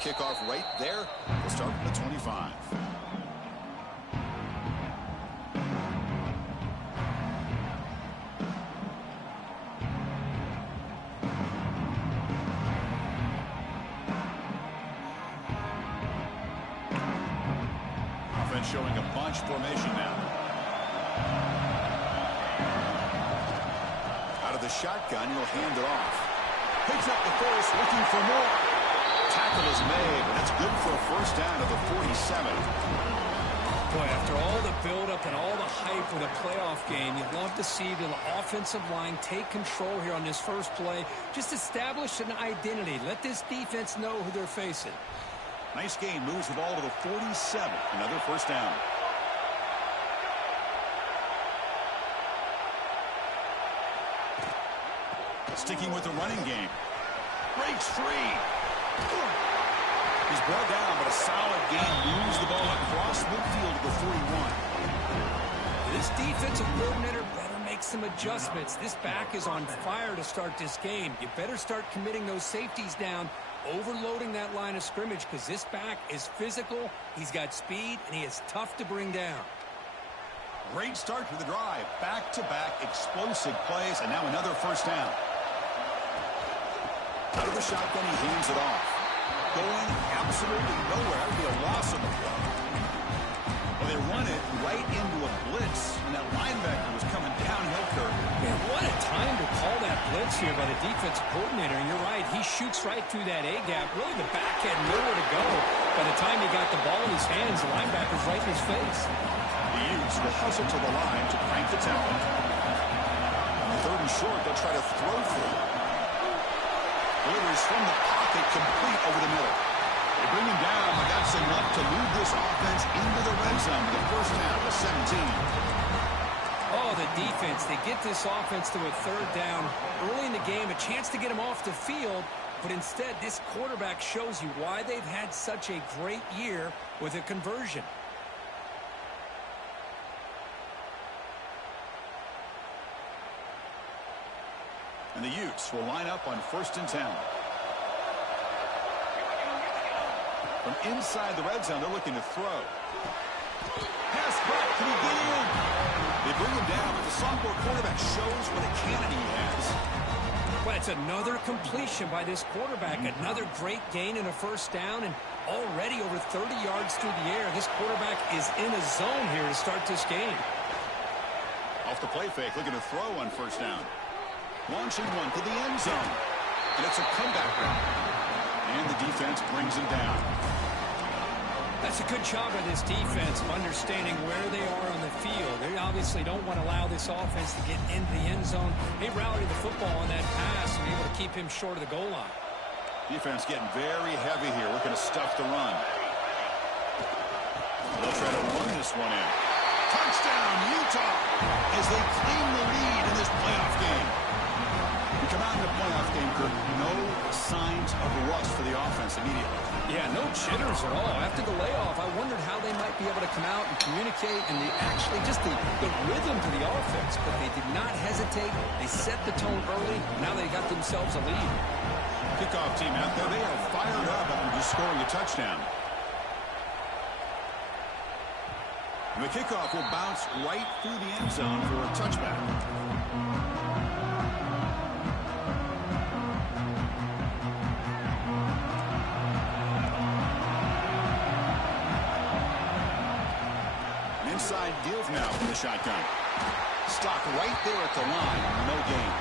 kickoff right there. We'll start from the 25. Offense showing a bunch formation now. Out of the shotgun, he'll hand it off. Picks up the first, looking for more. Tackle is made, and that's good for a first down at the 47. Boy, after all the buildup and all the hype with a playoff game, you'd love to see the offensive line take control here on this first play. Just establish an identity. Let this defense know who they're facing. Nice game. Moves the ball to the 47. Another first down. Sticking with the running game. Breaks free. He's brought down, but a solid gain. Moves the ball across midfield to the 41. This defensive coordinator better make some adjustments. This back is on fire to start this game. You better start committing those safeties down, overloading that line of scrimmage, because this back is physical, he's got speed, and he is tough to bring down. Great start to the drive. Back-to-back explosive plays, and now another first down. Out of the shotgun, he hands it off. Going absolutely nowhere. That would be a loss on the play. Well, they run it right into a blitz, and that linebacker was coming downhill curve. Man, what a time to call that blitz here by the defensive coordinator. And you're right, he shoots right through that A-gap. Really, the back had nowhere to go. By the time he got the ball in his hands, the linebacker's right in his face. The Utes will hustle to the line to crank the tempo. On the 3rd and short, they'll try to throw through. Delivers from the pocket, complete over the middle. They bring him down, but that's enough to move this offense into the red zone with the first down to 17. Oh, the defense. They get this offense to a 3rd down early in the game, a chance to get him off the field, but instead this quarterback shows you why they've had such a great year with a conversion. And the Utes will line up on 1st and 10. From inside the red zone, they're looking to throw. Pass back, can he get in? They bring him down, but the sophomore quarterback shows what a cannon he has. But it's another completion by this quarterback. Another great gain in a first down, and already over 30 yards through the air. This quarterback is in a zone here to start this game. Off the play fake, looking to throw on first down. Launching one to the end zone. And it's a comeback run. And the defense brings him down. That's a good job by this defense of understanding where they are on the field. They obviously don't want to allow this offense to get into the end zone. They rallied the football on that pass and able to keep him short of the goal line. Defense getting very heavy here. Looking to stuff the run. They'll try to run this one in. Touchdown, Utah, as they claim the lead in this playoff game. We come out in the playoff game, Kirk, no signs of rust for the offense immediately. Yeah, no jitters at all. After the layoff, I wondered how they might be able to come out and communicate and actually just the rhythm to the offense. But they did not hesitate. They set the tone early. Now they got themselves a lead. Kickoff team out there, they are fired up after just scoring a touchdown. And the kickoff will bounce right through the end zone for a touchback. An inside give now from the shotgun. Stopped right there at the line. No gain.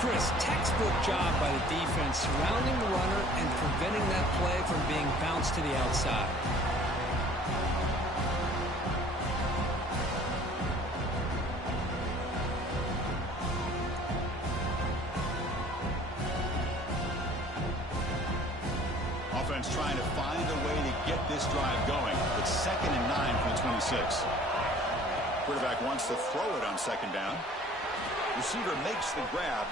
Chris, textbook job by the defense surrounding the runner and preventing that play from being bounced to the outside. Offense trying to find a way to get this drive going. It's 2nd and 9 from the 26. Quarterback wants to throw it on 2nd down. Receiver makes the grab.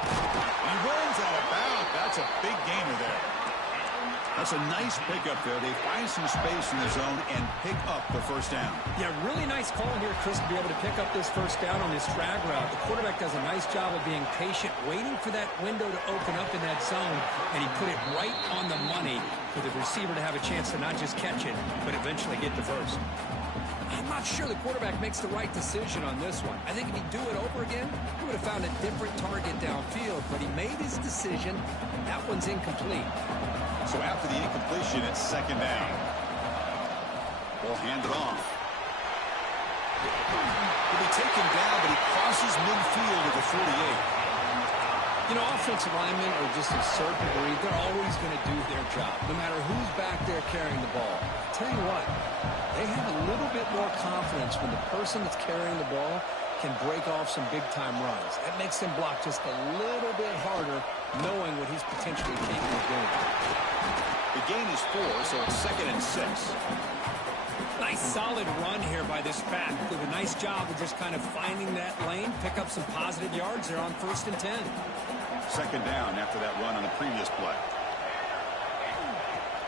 He runs out of bounds. That's a big gainer there. That's a nice pickup there. They find some space in the zone and pick up the first down. Yeah, really nice call here, Chris, to be able to pick up this first down on this drag route. The quarterback does a nice job of being patient, waiting for that window to open up in that zone, and he put it right on the money for the receiver to have a chance to not just catch it, but eventually get the first. I'm not sure the quarterback makes the right decision on this one. I think if he'd do it over again, he would have found a different target downfield, but he made his decision. That one's incomplete. So after the incompletion, it's second down. We'll hand it off. He'll be taken down, but he crosses midfield at the 48. You know, offensive linemen are just a certain breed. They're always going to do their job, no matter who's back there carrying the ball. I'll tell you what, they have a little bit more confidence when the person that's carrying the ball can break off some big-time runs. That makes them block just a little bit harder, knowing what he's potentially capable of doing. The gain is 4, so it's 2nd and 6. Nice solid run here by this back. Did a nice job of just kind of finding that lane, pick up some positive yards there on 1st and 10. Second down after that run on the previous play.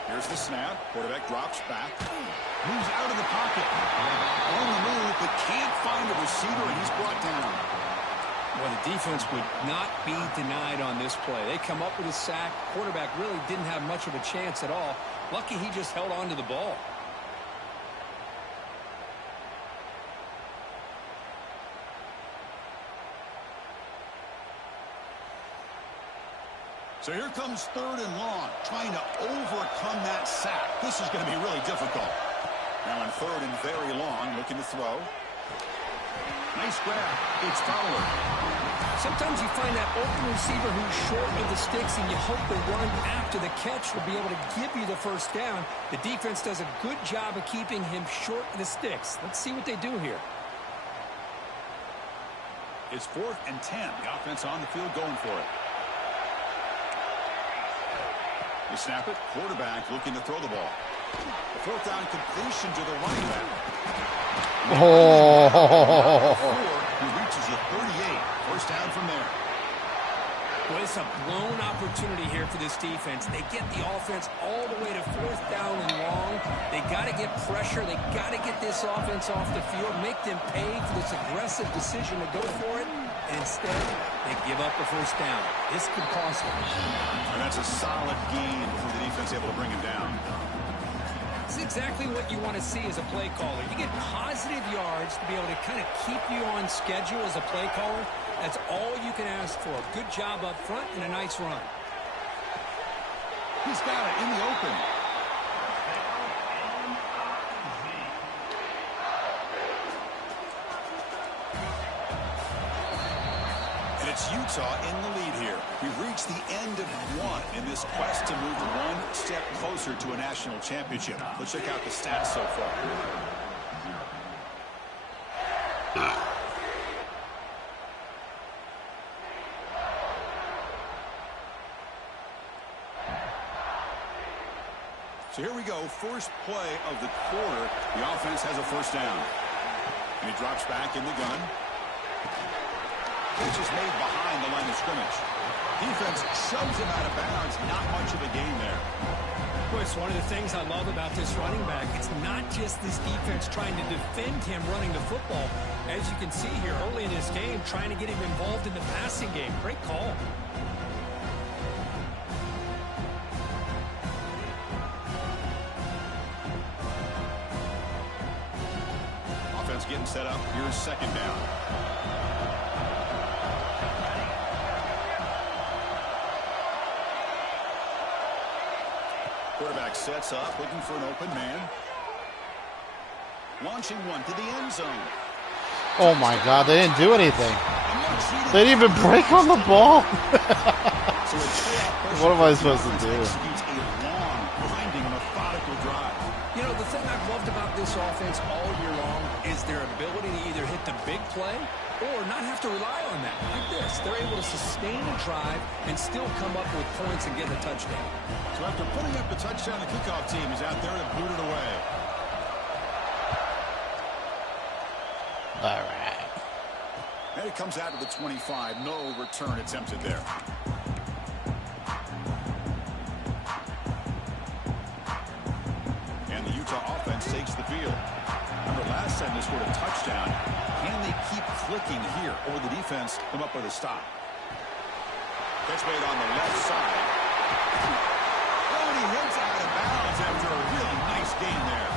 Here's the snap. Quarterback drops back. Moves out of the pocket. On the move, but can't find a receiver, and he's brought down. Well, the defense would not be denied on this play. They come up with a sack. Quarterback really didn't have much of a chance at all. Lucky he just held on to the ball. So here comes 3rd and long, trying to overcome that sack. This is going to be really difficult. Now on 3rd and very long, looking to throw. Nice grab. It's Fowler. Sometimes you find that open receiver who's short of the sticks, and you hope the run after the catch will be able to give you the first down. The defense does a good job of keeping him short of the sticks. Let's see what they do here. It's 4th and 10. The offense on the field going for it. They snap it. Quarterback looking to throw the ball. The 4th down completion to the running back. He reaches the 38. First down from there. Well, it's a blown opportunity here for this defense. They get the offense all the way to 4th down and long. They got to get pressure. They got to get this offense off the field, make them pay for this aggressive decision to go for it. And instead, they give up the first down. This could cost them. And that's a solid gain before the defense able to bring him down. It's exactly what you want to see as a play caller. You get positive yards to be able to kind of keep you on schedule as a play caller. That's all you can ask for. Good job up front and a nice run. He's got it in the open. And it's Utah in the lead here. We've reached the end of one in this quest to move one step closer to a national championship. Let's check out the stats so far. So here we go. First play of the quarter. The offense has a first down. And he drops back in the gun. Which is made behind the line of scrimmage. Defense shoves him out of bounds. Not much of a gain there. Boy, it's one of the things I love about this running back. It's not just this defense trying to defend him running the football. As you can see here early in this game, trying to get him involved in the passing game. Great call. Offense getting set up. Here's second down. Quarterback sets up, looking for an open man. Launching one to the end zone. Oh my God, they didn't do anything. They didn't even break on the ball. What am I supposed to do? You know, the thing I've loved about this offense all year long is their ability to either hit the big play or not have to rely on that. Like this, they're able to sustain a drive and still come up with points and get a touchdown. So after putting up the touchdown, the kickoff team is out there to boot it away. All right. And it comes out to the 25. No return attempted there. to score a touchdown. Can they keep clicking here, or will the defense come up with a stop? Catch made on the left side. Oh, and he heads out of bounds after a really nice gain there.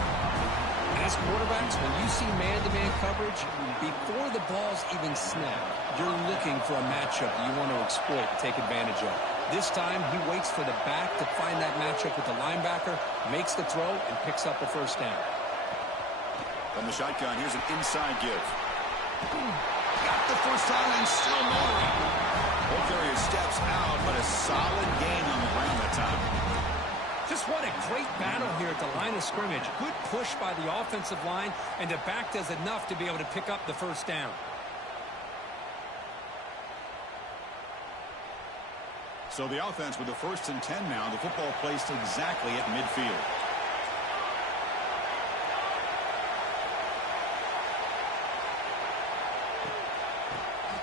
As quarterbacks, when you see man-to-man coverage, before the ball's even snapped, you're looking for a matchup you want to exploit and take advantage of. This time, he waits for the back to find that matchup with the linebacker, makes the throw, and picks up a first down. From the shotgun, here's an inside give. Got the first down and still motoring. Both areas steps out, but a solid gain on the ground that time. Just what a great battle here at the line of scrimmage. Good push by the offensive line, and the back does enough to be able to pick up the first down. So the offense with the 1st and 10 now. The football placed exactly at midfield.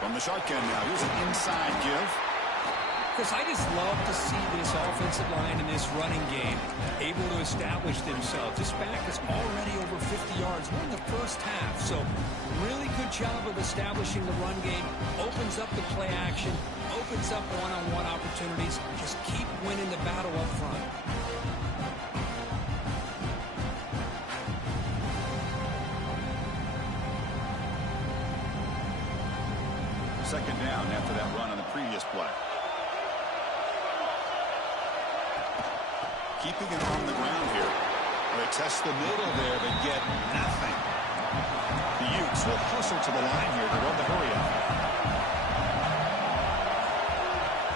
From the shotgun now, here's an inside give. Chris, I just love to see this offensive line in this running game able to establish themselves. This back is already over 50 yards. We're in the first half, so really good job of establishing the run game. Opens up the play action, opens up one-on-one opportunities. Just keep winning the battle up front. Second down after that run on the previous play. Keeping it on the ground here. They test the middle there, but get nothing. The Utes will hustle to the line here to run the hurry up.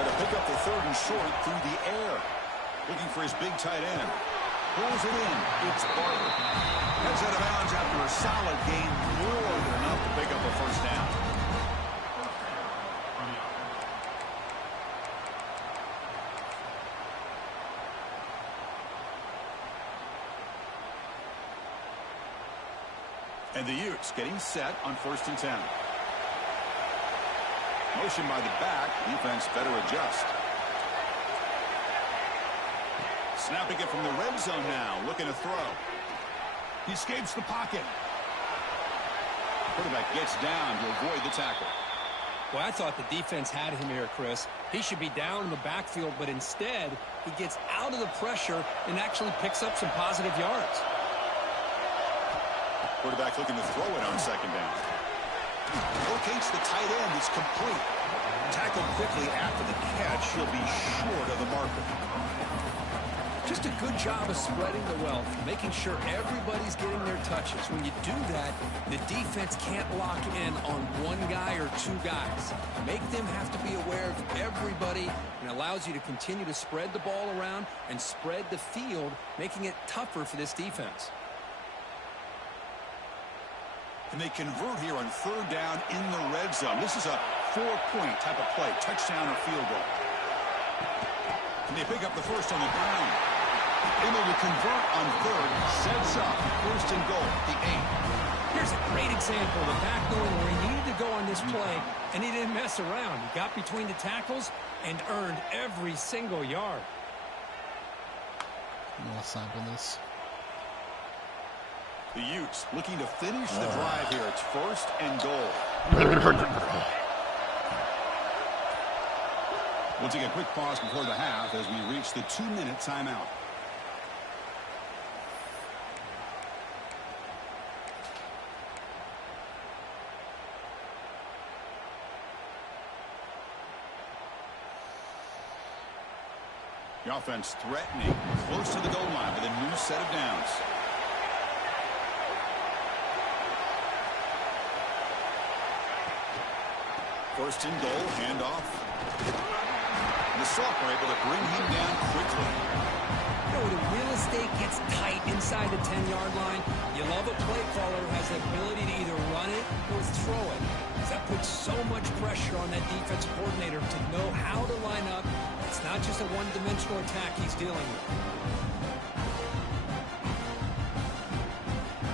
Going to pick up the 3rd and short through the air. Looking for his big tight end. Pulls it in. It's Barber. Heads out of bounds after a solid gain. More than enough to pick up a first down. And the Utes getting set on 1st and 10. Motion by the back. Defense better adjust. Snapping it from the red zone now. Looking to throw. He escapes the pocket. Quarterback gets down to avoid the tackle. Well, I thought the defense had him here, Chris. He should be down in the backfield, but instead, he gets out of the pressure and actually picks up some positive yards. Quarterback looking to throw it on 2nd down. Locates the tight end. It's complete. Tackled quickly after the catch. He'll be short of the marker. Just a good job of spreading the wealth, making sure everybody's getting their touches. When you do that, the defense can't lock in on one guy or 2 guys. Make them have to be aware of everybody, and allows you to continue to spread the ball around and spread the field, making it tougher for this defense. And they convert here on 3rd down in the red zone. This is a 4-point type of play, touchdown or field goal. And they pick up the first on the ground. Able to convert on 3rd, sets up 1st and goal, the 8. Here's a great example of the back knowing where he needed to go on this play, and he didn't mess around. He got between the tackles and earned every single yard. What's happening? The Utes looking to finish the drive here. It's 1st and goal. We'll take a quick pause before the half as we reach the 2-minute timeout. The offense threatening close to the goal line with a new set of downs. First and goal, handoff. The Soft are able to bring him down quickly. You know, when the real estate gets tight inside the 10-yard line, you love a play caller who has the ability to either run it or throw it. That puts so much pressure on that defensive coordinator to know how to line up. It's not just a one-dimensional attack he's dealing with.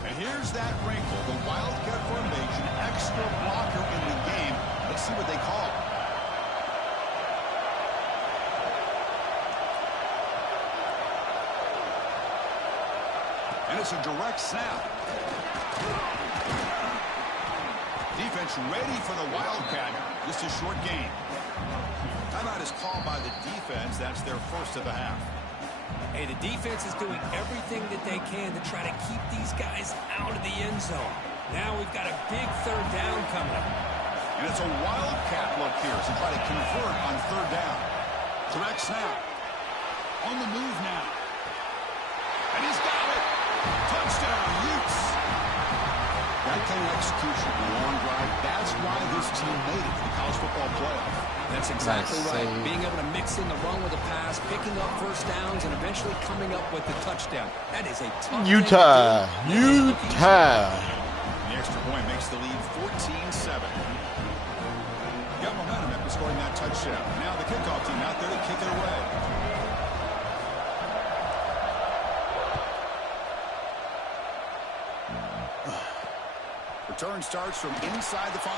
And here's that wrinkle, the Wildcat formation, extra blocker in the game. Let's see what they call. And it's a direct snap. defense ready for the Wildcat. Just a short gain. Timeout is called by the defense. That's their first of the half. Hey, the defense is doing everything that they can to try to keep these guys out of the end zone. Now we've got a big third down coming up. And it's a Wildcat look here to try to convert on third down. Direct snap. On the move now. And he's got it. Touchdown, Utes. That kind of execution, a long drive, that's why this team made it to the college football playoff. That's exactly right. Being able to mix in the run with a pass, picking up first downs, and eventually coming up with the touchdown. That is a tough Utah. The extra point makes the lead 14-7. Got momentum after scoring that touchdown. Now the kickoff team out there to kick it away. Return starts from inside the 5.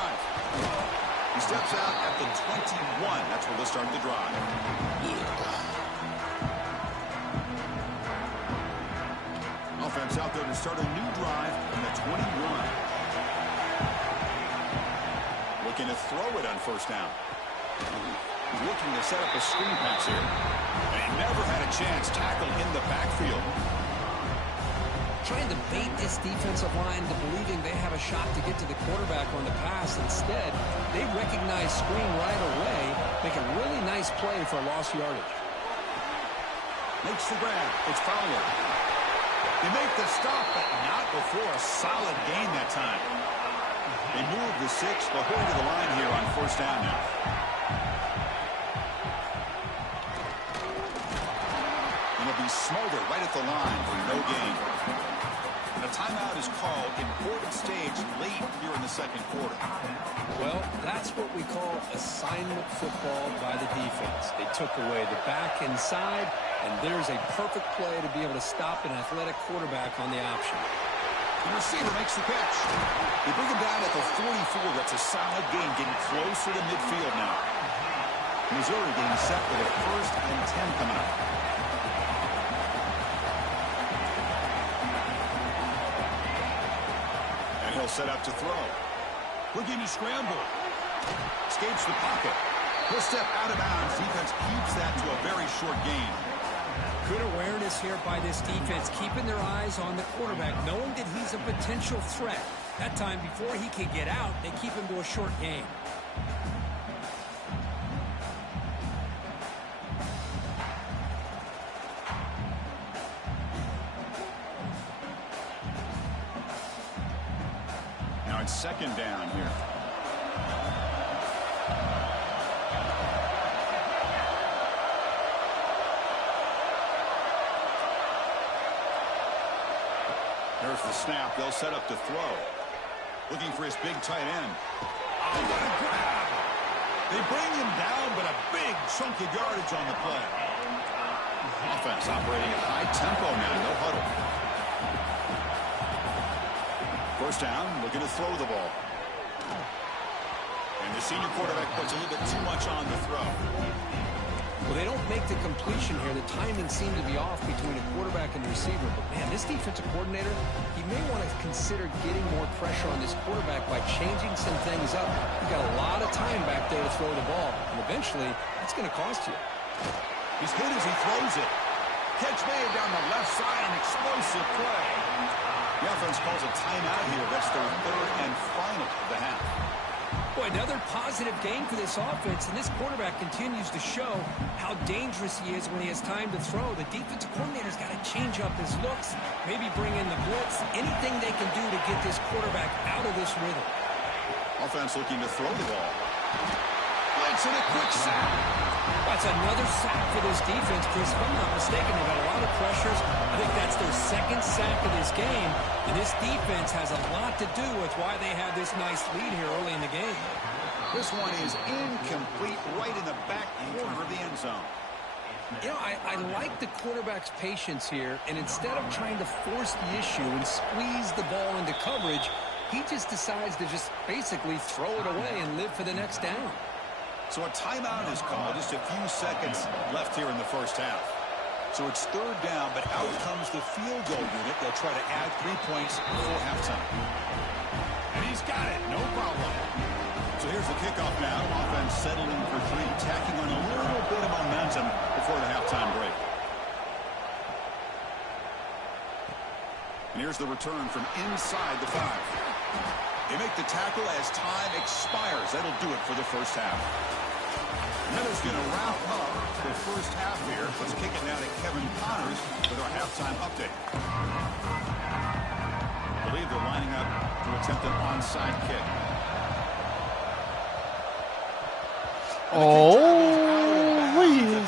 He steps out at the 21. That's where they'll start the drive. Offense out there to start a new drive on the 21. Looking to throw it on first down. He's looking to set up a screen pass here. And he never had a chance tackled in the backfield. Trying to bait this defensive line into believing they have a shot to get to the quarterback on the pass. Instead, they recognize screen right away, make a really nice play for a lost yardage. Makes the grab. It's Fowler. They make the stop, but not before a solid gain that time. They move the 6, but hurry to the line here on first down now. And it'll be smothered right at the line for no gain. And a timeout is called. Important stage late here in the second quarter. Well, that's what we call assignment football by the defense. They took away the back inside, and there's a perfect play to be able to stop an athletic quarterback on the option. The receiver makes the catch. They bring him down at the 44. That's a solid gain, getting closer to midfield now. Missouri getting set with a 1st and 10 coming up. And he'll set up to throw. Looking to scramble. Escapes the pocket. He'll step out of bounds. Defense keeps that to a very short gain. Good awareness here by this defense, keeping their eyes on the quarterback, knowing that he's a potential threat. That time, before he can get out, they keep him to a short gain. Now it's second down here. There's the snap. They'll set up to throw. Looking for his big tight end. Oh, what a grab! They bring him down, but a big chunk of yardage on the play. Offense operating at high tempo now. No huddle. First down, looking to throw the ball. And the senior quarterback puts a little bit too much on the throw. Well, they don't make the completion here. The timing seemed to be off between a quarterback and receiver. But, man, this defensive coordinator, he may want to consider getting more pressure on this quarterback by changing some things up. You've got a lot of time back there to throw the ball. And eventually, that's going to cost you. He's hit as he throws it. Catch made down the left side. An explosive play. The offense calls a timeout here. That's their 3rd and final of the half. Boy, another positive game for this offense, and this quarterback continues to show how dangerous he is when he has time to throw. The defensive coordinator's got to change up his looks, maybe bring in the blitz, anything they can do to get this quarterback out of this rhythm. Offense looking to throw the ball. Blitz and a quick sack. That's another sack for this defense, Chris. If I'm not mistaken, they've got a lot of pressures. I think that's their 2nd sack of this game. And this defense has a lot to do with why they have this nice lead here early in the game. This one is incomplete right in the back corner of the end zone. You know, I like the quarterback's patience here. And instead of trying to force the issue and squeeze the ball into coverage, he just decides to just basically throw it away and live for the next down. So a timeout is called. Just a few seconds left here in the first half. So it's 3rd down, but out comes the field goal unit. They'll try to add 3 points before halftime. And he's got it. No problem. Here's the kickoff now. Offense settling for three, tacking on a little bit of momentum before the halftime break. And here's the return from inside the 5. They make the tackle as time expires. That'll do it for the first half. And that is going to wrap up the first half here. Let's kick it now to Kevin Connors with our halftime update. I believe they're lining up to attempt an onside kick. Oh,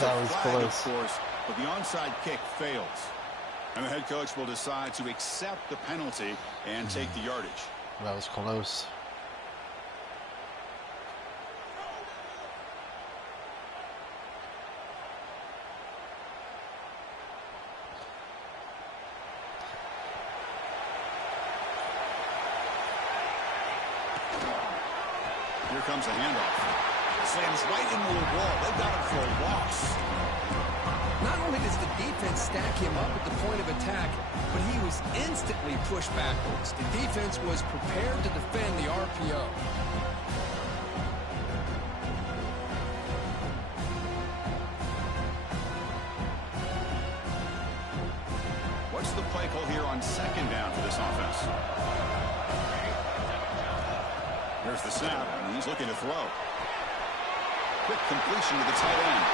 that was flag, close. of course, but the onside kick fails. And the head coach will decide to accept the penalty and take the yardage. That was close. Here comes a handoff. Slams right into the wall. They got him for a loss. Not only does the defense stack him up at the point of attack, but he was instantly pushed backwards. The defense was prepared to defend the RPO. What's the play call here on second down for this offense? Here's the snap, and he's looking to throw. Quick completion to the tight end.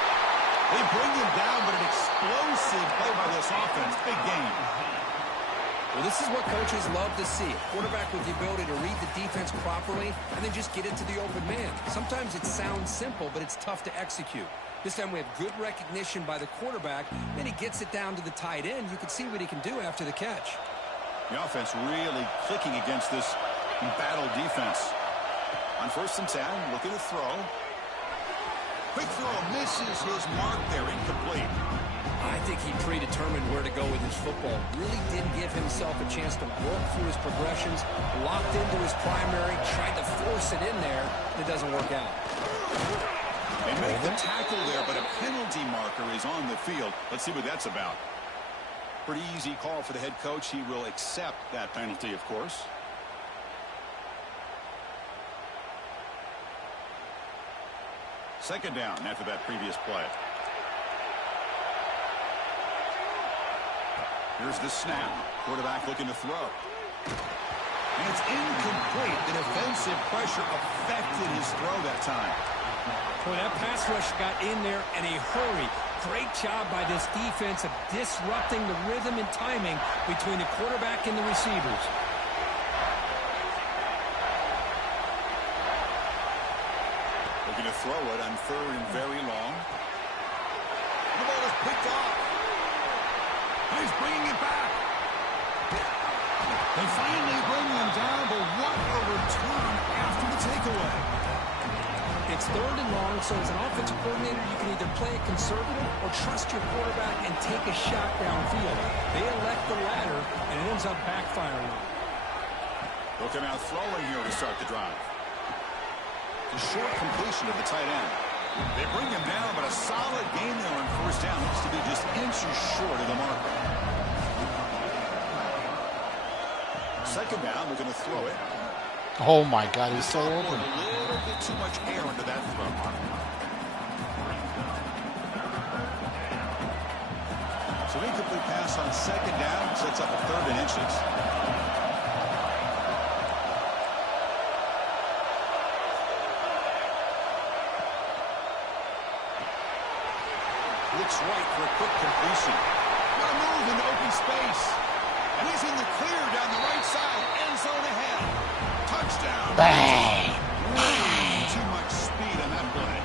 They bring him down, but an explosive play by this offense. Big game. Well, this is what coaches love to see. A quarterback with the ability to read the defense properly and then just get it to the open man. Sometimes it sounds simple, but it's tough to execute. This time we have good recognition by the quarterback. Then he gets it down to the tight end. You can see what he can do after the catch. The offense really clicking against this battle defense. On 1st and 10, looking to throw. Quick throw, misses his mark there, incomplete. I think he predetermined where to go with his football. Really didn't give himself a chance to work through his progressions. Locked into his primary, tried to force it in there. It doesn't work out. They make the tackle there, but a penalty marker is on the field. Let's see what that's about. Pretty easy call for the head coach. He will accept that penalty, of course. Second down after that previous play. Here's the snap. Quarterback looking to throw. And it's incomplete. The defensive pressure affected his throw that time. Boy, that pass rush got in there in a hurry. Great job by this defense of disrupting the rhythm and timing between the quarterback and the receivers. Looking to throw it on 3rd and very long. The ball is picked off. And he's bringing it back. They finally bring him down, but what a return after the takeaway. It's 3rd and long, so as an offensive coordinator, you can either play it conservative or trust your quarterback and take a shot downfield. They elect the latter, and it ends up backfiring. They'll come out throwing here to start the drive. The short completion of the tight end. They bring him down, but a solid game there on 1st down. Looks to be just inches short of the marker. Second down, we're going to throw it. Oh my God, he's so open. A little bit too much air into that throw. So incomplete pass on second down sets up a 3rd and inches. Looks right for a quick completion. What a move into open space. And he's in the clear down the right side. End zone ahead. Touchdown. Bang! Way too much speed on that play.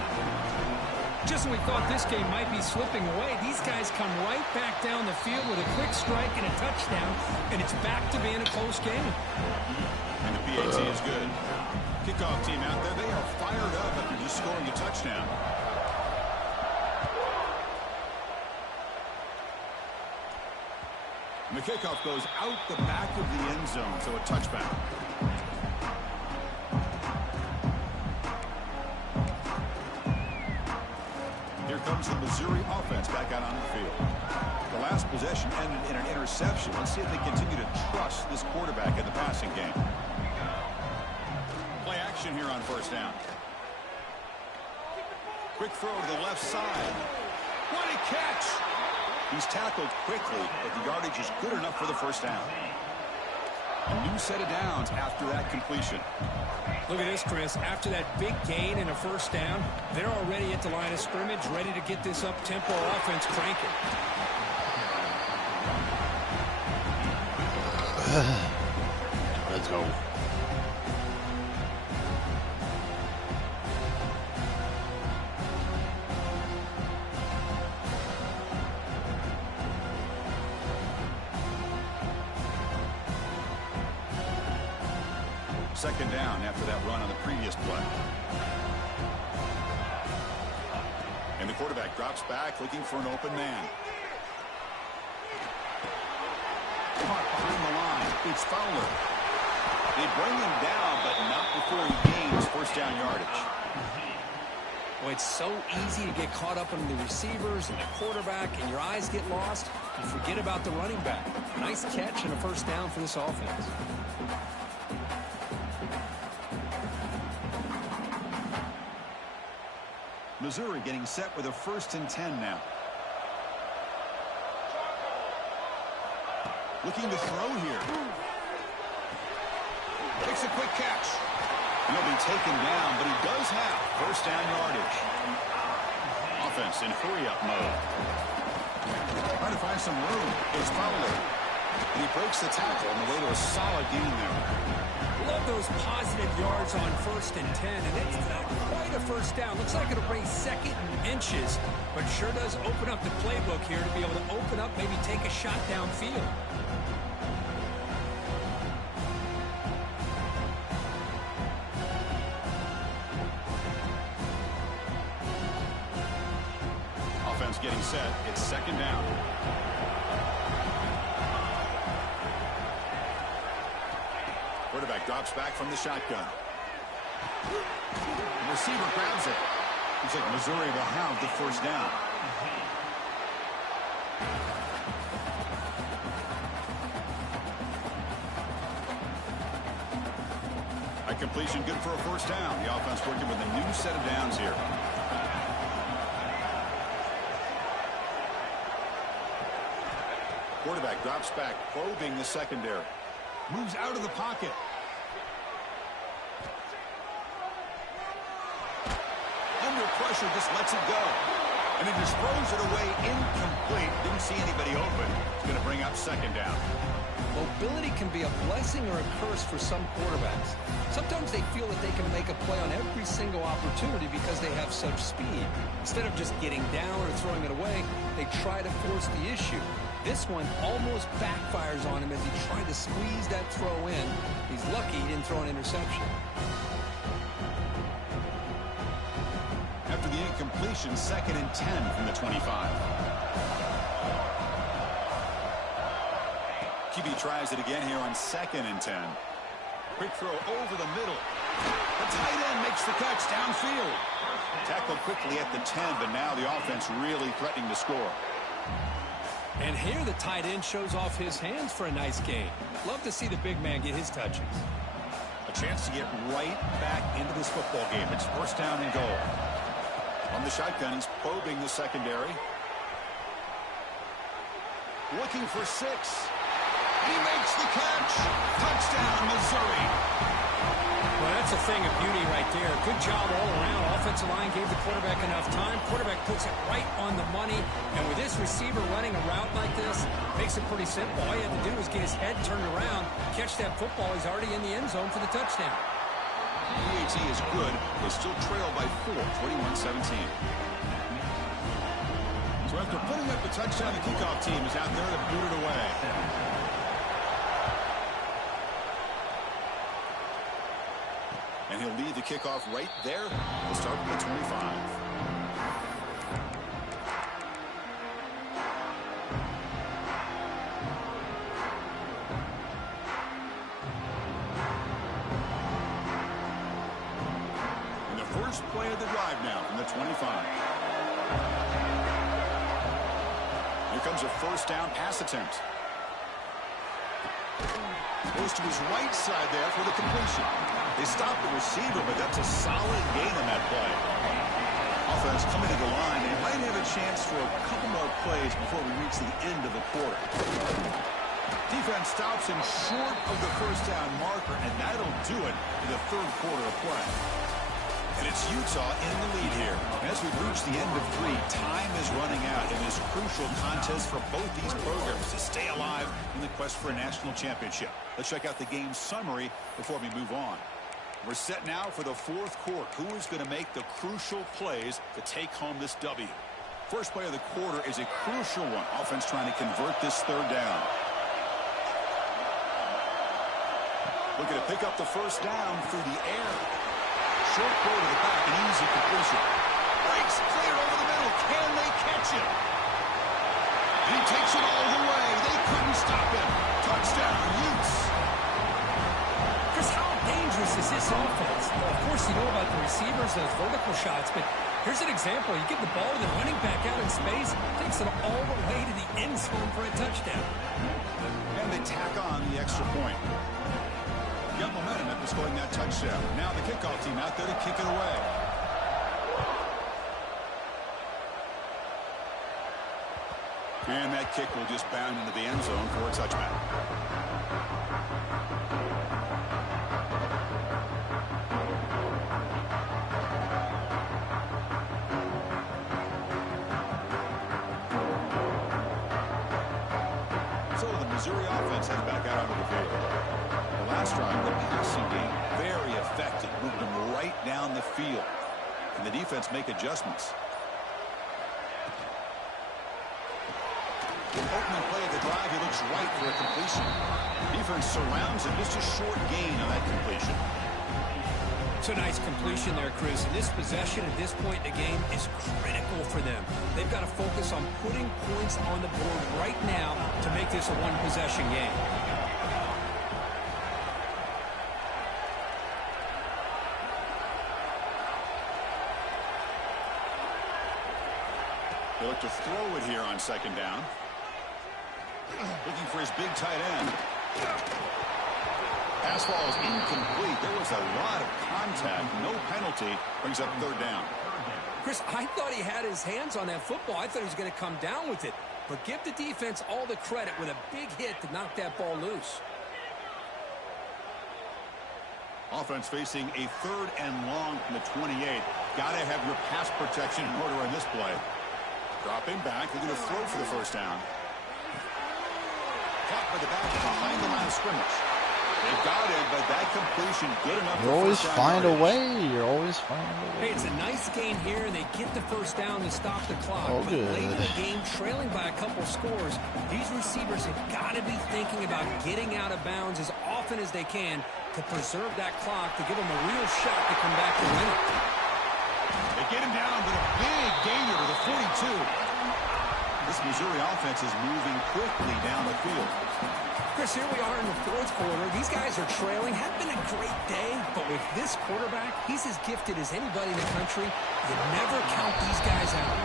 Just when we thought this game might be slipping away, these guys come right back down the field with a quick strike and a touchdown, and it's back to being a close game. And the PAT is good. Kickoff team out there, they are fired up after just scoring a touchdown. And the kickoff goes out the back of the end zone, so a touchback. Here comes the Missouri offense back out on the field. The last possession ended in an interception. Let's see if they continue to trust this quarterback in the passing game. Play action here on 1st down. Quick throw to the left side. What a catch! He's tackled quickly, but the yardage is good enough for the first down. A new set of downs after that completion. Look at this, Chris. After that big gain and a first down, they're already at the line of scrimmage, ready to get this up-tempo offense cranking. Let's go. Second down after that run on the previous play. And the quarterback drops back looking for an open man. Caught behind the line. It's Fowler. They bring him down, but not before he gains first down yardage. Well, it's so easy to get caught up in the receivers and the quarterback, and your eyes get lost. You forget about the running back. Nice catch and a first down for this offense. Missouri getting set with a 1st and 10 now. Looking to throw here. Takes a quick catch. He'll be taken down, but he does have first down yardage. Offense in hurry-up mode. Trying to find some room. It's Fowler. And he breaks the tackle on the way to a solid gain there. Love those positive yards on 1st and 10, and it's not quite a first down. Looks like it'll bring 2nd and inches, but sure does open up the playbook here to be able to open up, maybe take a shot downfield. Offense getting set. It's 2nd down. Quarterback drops back from the shotgun. The receiver grabs it. Looks like Missouri will have the first down. A completion good for a first down. The offense working with a new set of downs here. Quarterback drops back, probing the secondary. Moves out of the pocket. Under pressure, just lets it go. And he just throws it away incomplete. Didn't see anybody open. It's going to bring up 2nd down. Mobility can be a blessing or a curse for some quarterbacks. Sometimes they feel that they can make a play on every single opportunity because they have such speed. Instead of just getting down or throwing it away, they try to force the issue. This one almost backfires on him as he tried to squeeze that throw in. He's lucky he didn't throw an interception. After the incompletion, 2nd and 10 from the 25. QB tries it again here on 2nd and 10. Quick throw over the middle. The tight end makes the catch downfield. Tackled quickly at the 10, but now the offense really threatening to score. And here the tight end shows off his hands for a nice gain. Love to see the big man get his touches. A chance to get right back into this football game. It's 1st down and goal. On the shotgun, he's probing the secondary. Looking for 6. He makes the catch. Touchdown, Missouri. Well, that's a thing of beauty right there. Good job all around. Offensive line gave the quarterback enough time. Quarterback puts it right on the money. And with this receiver running a route like this, makes it pretty simple. All you have to do is get his head turned around, catch that football. He's already in the end zone for the touchdown. PAT is good. They still trail by 4, 21-17. So after putting up the touchdown, the kickoff team is out there to boot it away. And he'll lead the kickoff right there to start from the 25. And the first play of the drive now from the 25. Here comes a first down pass attempt. Goes to his right side there for the completion. They stopped the receiver, but that's a solid gain on that play. Offense coming to the line. They might have a chance for a couple more plays before we reach the end of the quarter. Defense stops him short of the first down marker, and that'll do it for the third quarter of play. And it's Utah in the lead here. As we reach the end of 3, time is running out in this crucial contest for both these programs to stay alive in the quest for a national championship. Let's check out the game summary before we move on. We're set now for the fourth quarter. Who is going to make the crucial plays to take home this W? First play of the quarter is a crucial one. Offense trying to convert this third down. Looking to pick up the first down through the air. Short throw to the back, an easy completion. Breaks clear over the middle. Can they catch him? And he takes it all the way. They couldn't stop him. Touchdown, Utes. Chris, how dangerous is this offense? Well, of course, you know about the receivers, those vertical shots, but here's an example. You give the ball to the running back out in space, takes it all the way to the end zone for a touchdown. And they tack on the extra point. Got momentum after scoring that touchdown. Now the kickoff team out there to kick it away. And that kick will just bound into the end zone for a touchback. So the Missouri offense heads back out onto the field. Last drive, the passing game, very effective. Moved them right down the field. And the defense make adjustments. The opening play of the drive, he looks right for a completion. Defense surrounds him. Just a short gain on that completion. It's a nice completion there, Chris. And this possession at this point in the game is critical for them. They've got to focus on putting points on the board right now to make this a one-possession game. They look to throw it here on second down. Looking for his big tight end. Pass ball is incomplete. There was a lot of contact. No penalty. Brings up third down. Chris, I thought he had his hands on that football. I thought he was going to come down with it. But give the defense all the credit with a big hit to knock that ball loose. Offense facing a third and long from the 28. Got to have your pass protection in order on this play. Dropping back. They're going to throw for the first down. Caught by the back behind the line of scrimmage. They got it, but that completion good enough. You always find a way. You're always finding a way. Hey, it's a nice gain here, and they get the first down to stop the clock. Oh, but good. late in the game, trailing by a couple scores, these receivers have got to be thinking about getting out of bounds as often as they can to preserve that clock, to give them a real shot to come back to win it. They get him down, but a big gainer to the 42. This Missouri offense is moving quickly down the field. Chris, here we are in the fourth quarter. These guys are trailing. Had been a great day, but with this quarterback, he's as gifted as anybody in the country. You never count these guys out.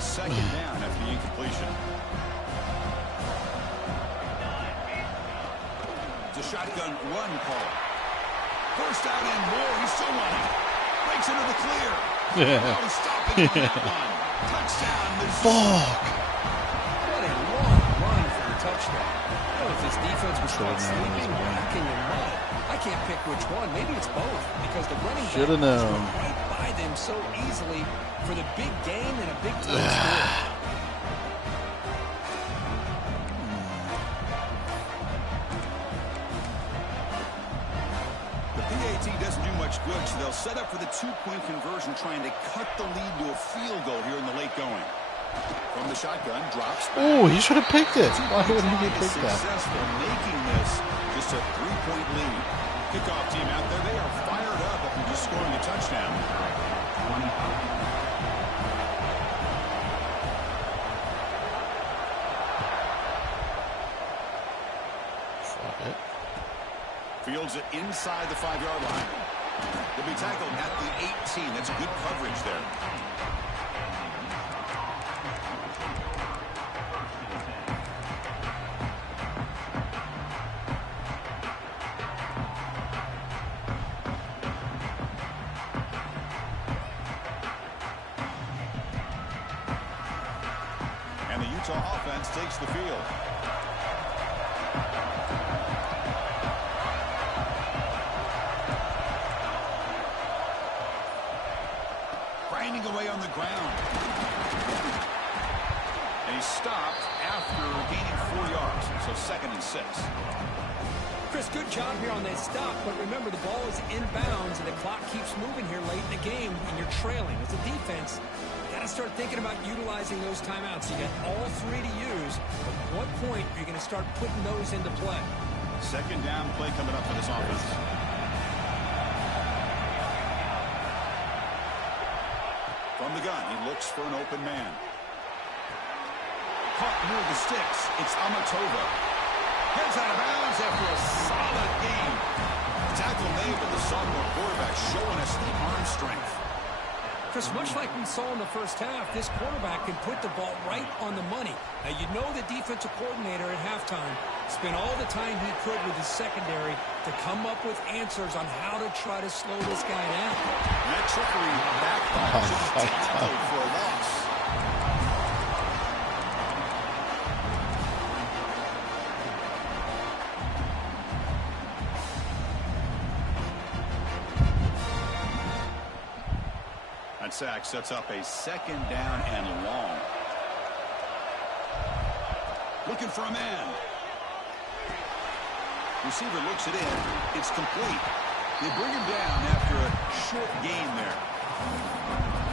Second down after the incompletion. It's a shotgun run call. First out and more. He's still running. Breaks into the clear. Oh, stopping on that one. Touchdown, Missouri. What a long run for a touchdown. I don't know if this defense was caught sleeping or knocking in mud. I can't pick which one. Maybe it's both, because the running back Shoulda known. went right by them so easily for the big gain and a big time score. Doesn't do much good, so they'll set up for the two-point conversion, trying to cut the lead to a field goal here in the late going. From the shotgun, drops back. Oh, he should have picked it. Why wouldn't he pick that? Successful, making this just a three-point lead. Kickoff team out there, they are fired up after just scoring a touchdown. Fields it inside the 5-yard line. They'll be tackled at the 18. That's good coverage there. Utah offense takes the field. Grinding away on the ground. And he stopped after gaining 4 yards, so 2nd and 6. Chris, good job here on that stop, but remember the ball is inbounds and the clock keeps moving here late in the game and you're trailing. As a defense, you got to start thinking about utilizing those timeouts. You got all 3 to use. At what point are you going to start putting those into play? 2nd down play coming up for this offense. From the gun, he looks for an open man. Caught near the sticks. It's Amatova. Heads out of bounds after a solid game. Tackle made with the sophomore quarterback showing us the arm strength. Chris, much like we saw in the first half, this quarterback can put the ball right on the money. Now, you know the defensive coordinator at halftime spent all the time he could with his secondary to come up with answers on how to try to slow this guy down. That trickery backfired to the tackle for a loss. That sack sets up a 2nd down and long. Looking for a man. Receiver looks it in. It's complete. They bring him down after a short gain there.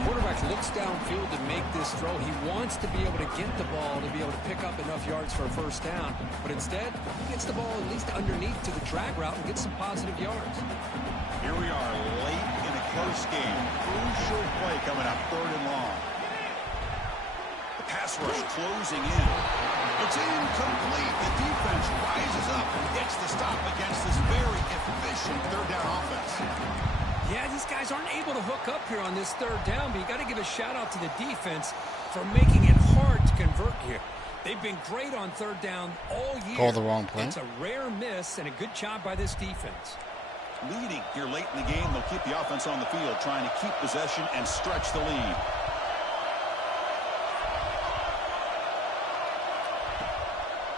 Quarterback looks downfield to make this throw. He wants to be able to get the ball to be able to pick up enough yards for a 1st down. But instead, he gets the ball at least underneath to the drag route and gets some positive yards. Here we are late in a close game. Crucial play coming up, 3rd and long. The pass rush closing in. It's incomplete. The defense rises up and gets the stop against this very efficient 3rd down offense. Yeah, these guys aren't able to hook up here on this 3rd down, but you got to give a shout out to the defense for making it hard to convert here. They've been great on 3rd down all year. Call the wrong play. It's a rare miss and a good job by this defense. Leading here late in the game, they'll keep the offense on the field, trying to keep possession and stretch the lead.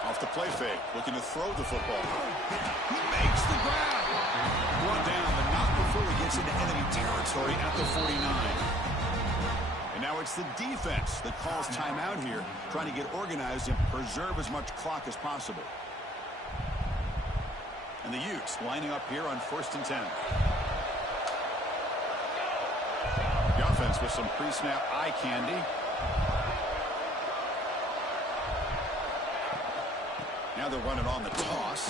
Off the play fake, looking to throw the football. He makes the grab. Brought down, but not before he gets into enemy territory at the 49. And now it's the defense that calls timeout here, trying to get organized and preserve as much clock as possible. And the Utes lining up here on 1st and 10. The offense with some pre-snap eye candy. Now they're running on the toss.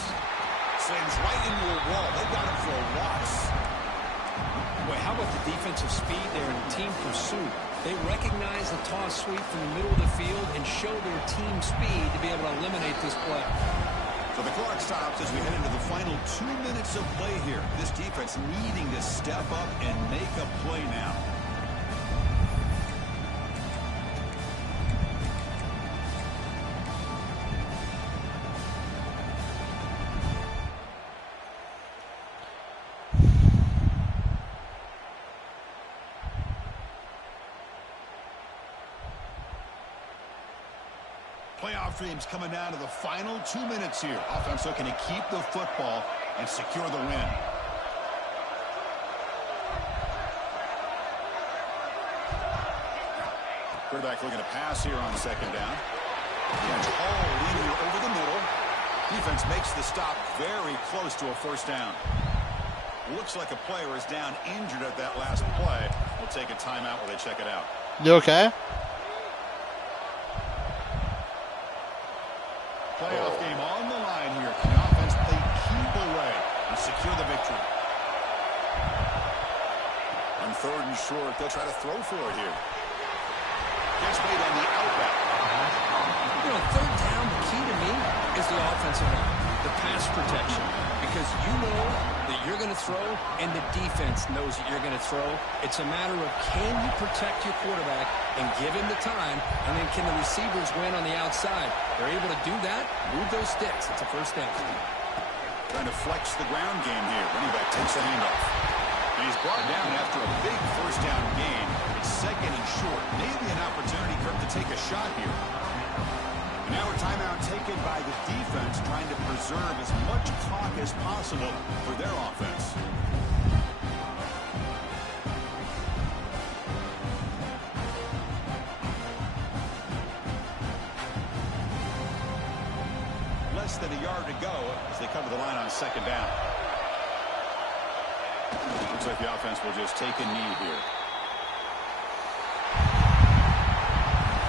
Sends right into a wall. They got him for a loss. Boy, how about the defensive speed there in team pursuit? They recognize the toss sweep from the middle of the field and show their team speed to be able to eliminate this play. So the clock stops as we head into the final 2 minutes of play here. This defense needing to step up and make a play now. Playoff dreams coming down to the final 2 minutes here. Offense looking to keep the football and secure the win. Quarterback looking to pass here on 2nd down. Catch all linear over the middle. Defense makes the stop very close to a 1st down. Looks like a player is down injured at that last play. We'll take a timeout while they check it out. You okay? Playoff game on the line here. Can the offense play keep away and secure the victory? On 3rd and short, they'll try to throw for it here. Gets made on the outback. You know, 3rd down, the key to me is the offensive line, the pass protection. Because you know that you're going to throw and the defense knows that you're going to throw. It's a matter of can you protect your quarterback and give him the time, and then can the receivers win on the outside? They're able to do that, move those sticks. It's a 1st down. Trying to flex the ground game here. Running back takes the handoff. And he's brought down after a big 1st down gain. It's 2nd and short. Maybe an opportunity for him to take a shot here. Now a timeout taken by the defense, trying to preserve as much clock as possible for their offense. Less than a yard to go as they come to the line on second down. Looks like the offense will just take a knee here.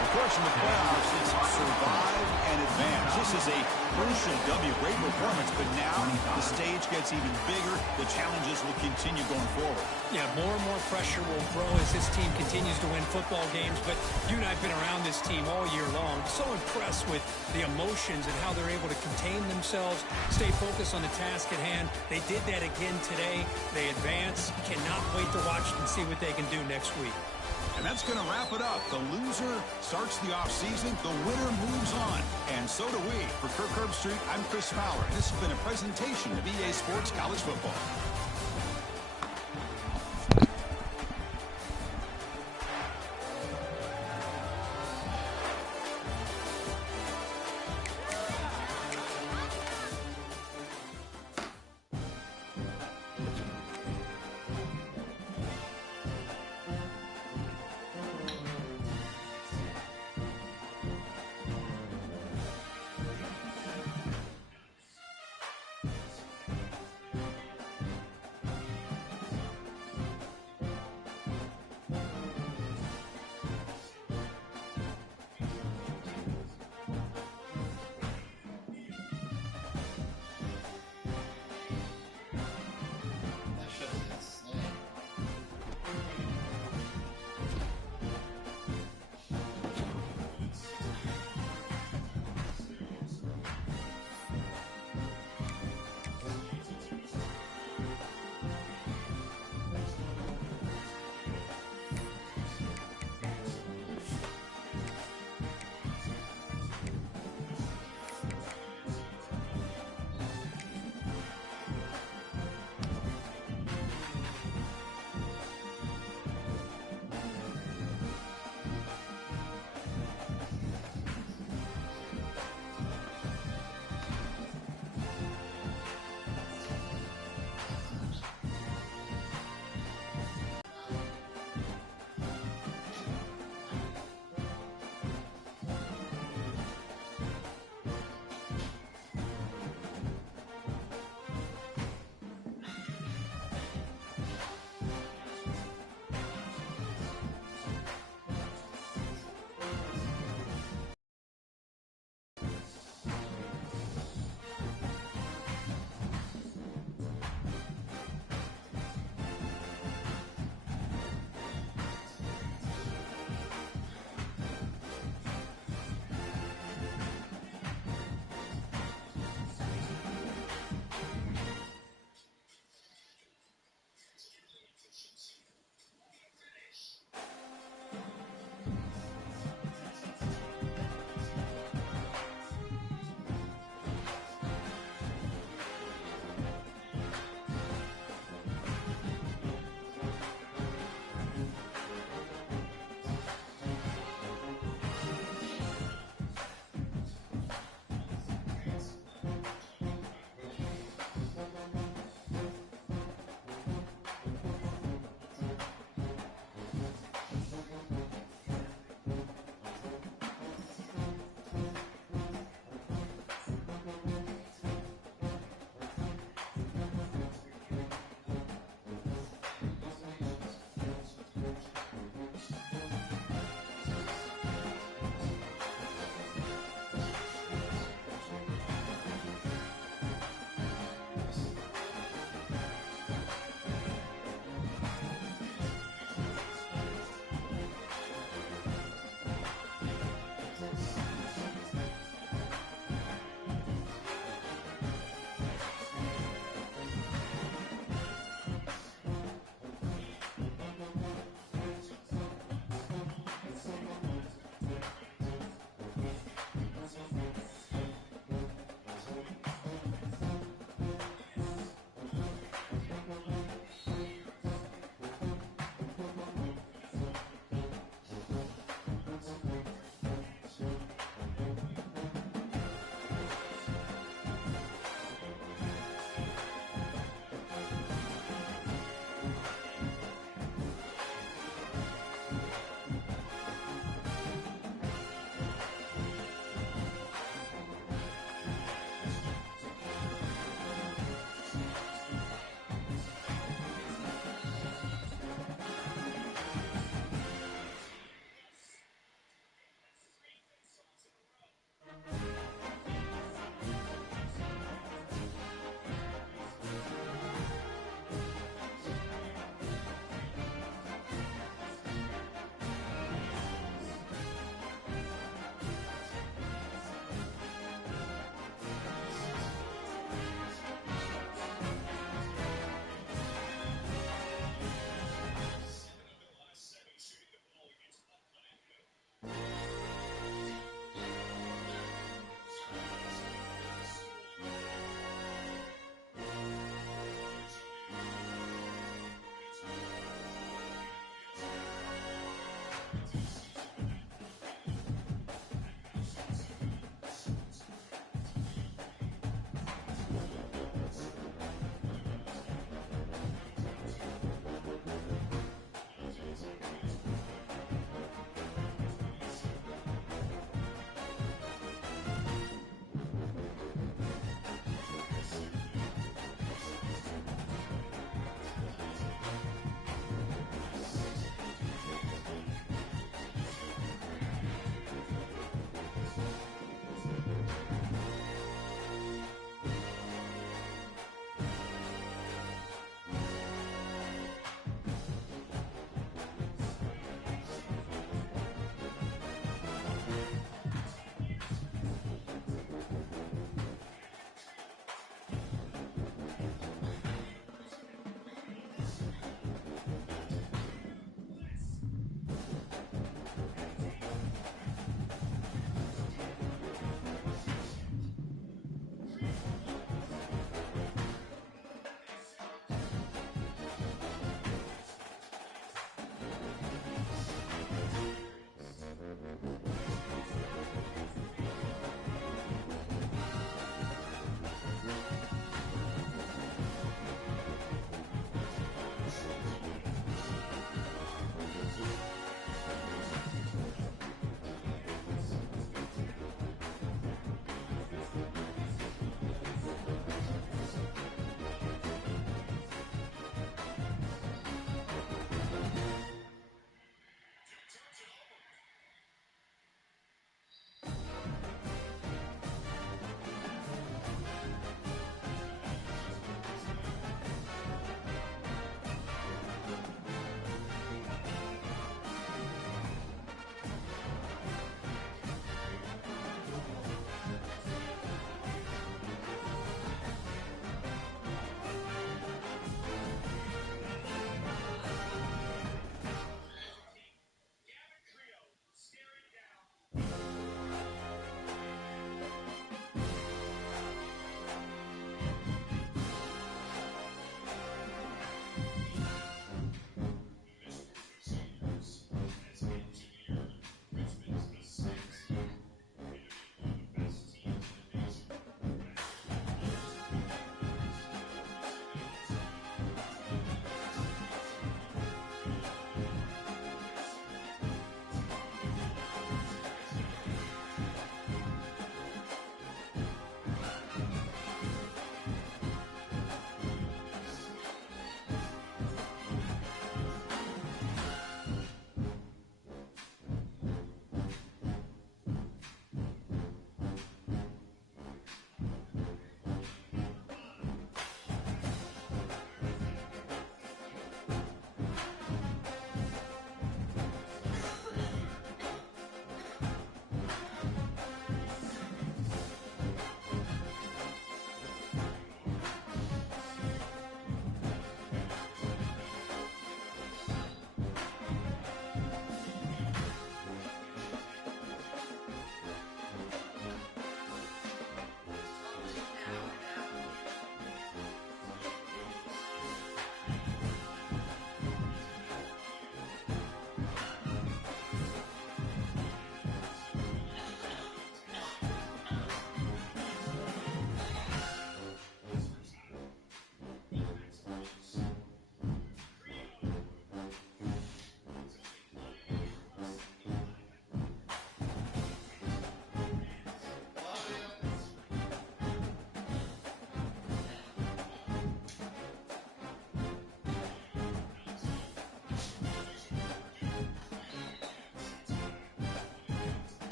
Of course, in the playoffs, it's survive and advance. This is a crucial W. Great performance, but now the stage gets even bigger. The challenges will continue going forward. Yeah, more and more pressure will grow as this team continues to win football games. But you and I have been around this team all year long. So impressed with the emotions and how they're able to contain themselves, stay focused on the task at hand. They did that again today. They advance. Cannot wait to watch and see what they can do next week. And that's going to wrap it up. The loser starts the offseason. The winner moves on. And so do we. For Kirk Herbstreit, I'm Chris Fowler. This has been a presentation of EA Sports College Football.